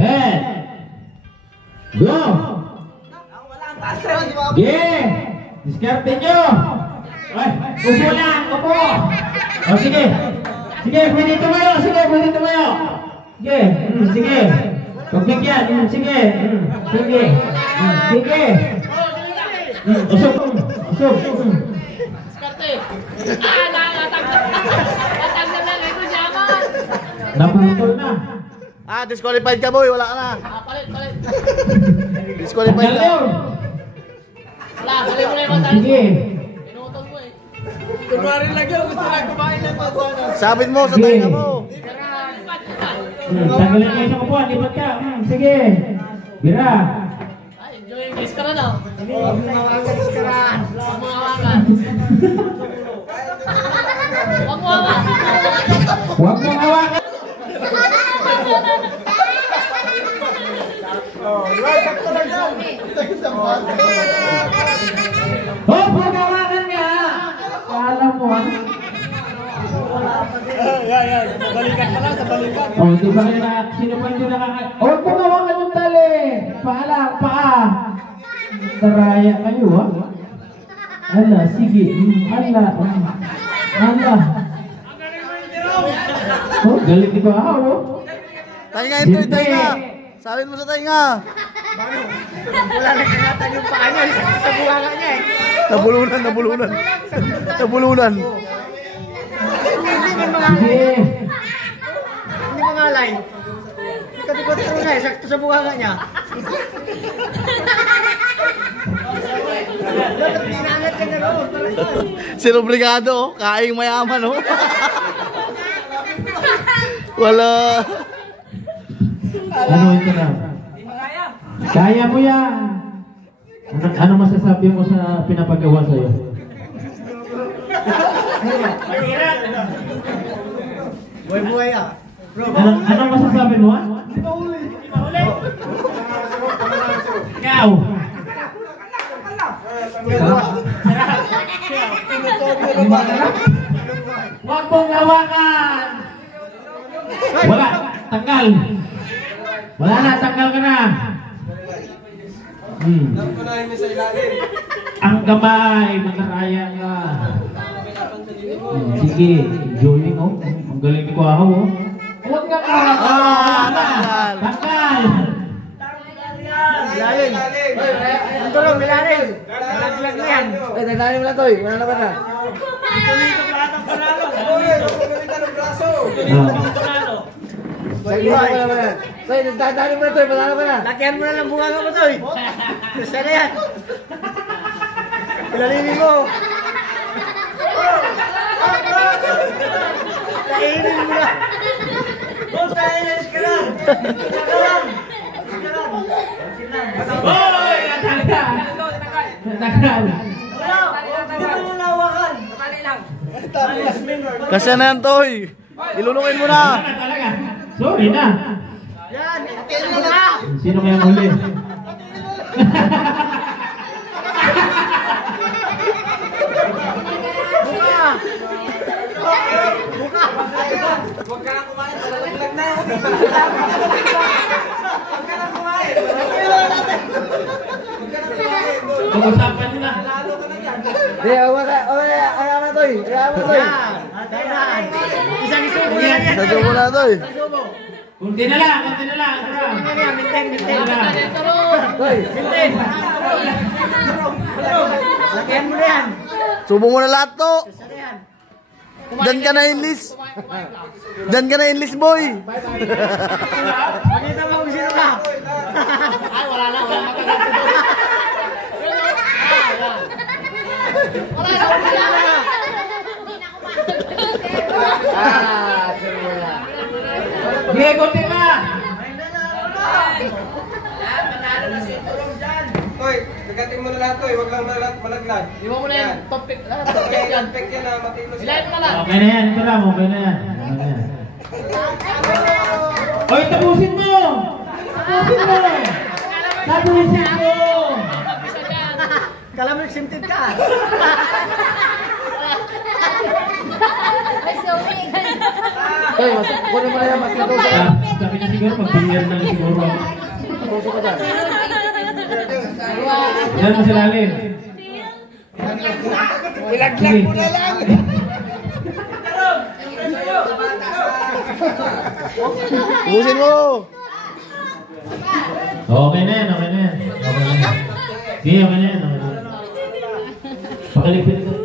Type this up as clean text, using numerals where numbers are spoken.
Head. Go. Sige. Diskarte nyo. Ay, upo lang, upo. O sige. Sige, pwede tumayo. Sige, pwede tumayo. Sige, sige. Pagbigyan, sige. Sige. Sige. Usok. Usok. Diskarte. Natagnan na lang ko jaman. Naputol na. Disqualified ka boy, wala ka na. Palit. Disqualified ka. Wala, huli mo na yung matalo. Sige. Pinutol mo eh. Kunwari lang yun, gusto lang kumain ng pagwano. Sabit mo sa tainga mo. Tanggalin kayo sa kupuan, lipat ka. Sige. Bira. Ay, enjoy yung kiss ka na daw. Huwag mo hawakan, iskarahan. Huwag mo hawakan. Huwag mo hawakan. Huwag mong hawakan. Oh, huwag hawakan nga. Alam mo ah. Yan. Balikan ka lang, sa balikan. Oh, di ba kayo na, sino pa yung nakaka... Oh, huwag mong hawakan yung tali. Paa lang, paa. Taraya kayo ah. Ala, sige. Ala. Ala. Oh, galit di ba ako? Oh. Tainga ito, tainga. Sabit mo sa tainga. Wala na kanatan yung paa niya, sa buwanga niya eh. Nabulunan. Nabulunan. Sige. Hindi mangalay. Ikot-ikot ko na eh, sakto sa buwanga niya. Dapat pinangat ka na roon. Sir Obrigado, kaing mayaman oh. Wala. Ano ito na? Kaya mo yan. Ano masasabi mo sa pinapagawa sa'yo? Buhay ah. Ano masasabi mo ah? Ikaw! Huwag mong hawakan! Wala! Tanggal! Wala na! Tanggal ka na! Ang kamay! Mataraya ka! Sige! Enjoy mo! Ang galing ni Kuahaw oh! Huwag ka hawakan! Tanggal! Lalim. Ang tulong, nilalim. Malaglag na yan. Ay, tatalim mo lang to eh. Wala na ba na? Ito lahat ang panalo. Ay, tatalim mo na to eh. Panalo ka na. Lakihan mo na lang bunga mo to eh. Gusto na yan. Ilalimin mo. Kainin mo na. Boss, kainin ka lang. Ka lang. Hoy! Tanggal! Tanggal! Kasi na yan toy. Ilulukin mo na. Sorry na. Yan, atin mo na. Sino kaya huli? Buka. Huwag ka na kumain. Malaglag na. Pag-usapan nyo na. Di, ayaw na to eh. Ayaw na to eh. Isang isubo na yan. Sa subo na toy. Kunti na lang, kunti na lang. Minten. Toy. Minten. Lakihan mo na yan. Subo mo na lahat to. Diyan ka na enlist. Diyan ka na enlist boy. Pakita mo kung sino ka. Ay, wala na. Sige, kunti na. Toy, nagating mo na lahat to, wag lang malaglag. Iwan mo na yan. Topic. Yan, pek yan na matino siya. Ilayin mo na lang. Okay na yan, ito lang, okay na yan. Okay na yan. Oy, tapusin mo! Tapusin mo! Tapusin mo! Mag-isa dyan. Kala mo exempted ka. Toy, kunin mo na yan, makito sa. Sabi niya siguro, mag-beer na siguro. Puso ka dyan. Yan mo sila alin. Ilaglag mo na lang. Ubusin mo. Okay na yan, okay na yan. Okay na yan. Sige, okay na yan. Pakiligpit ito.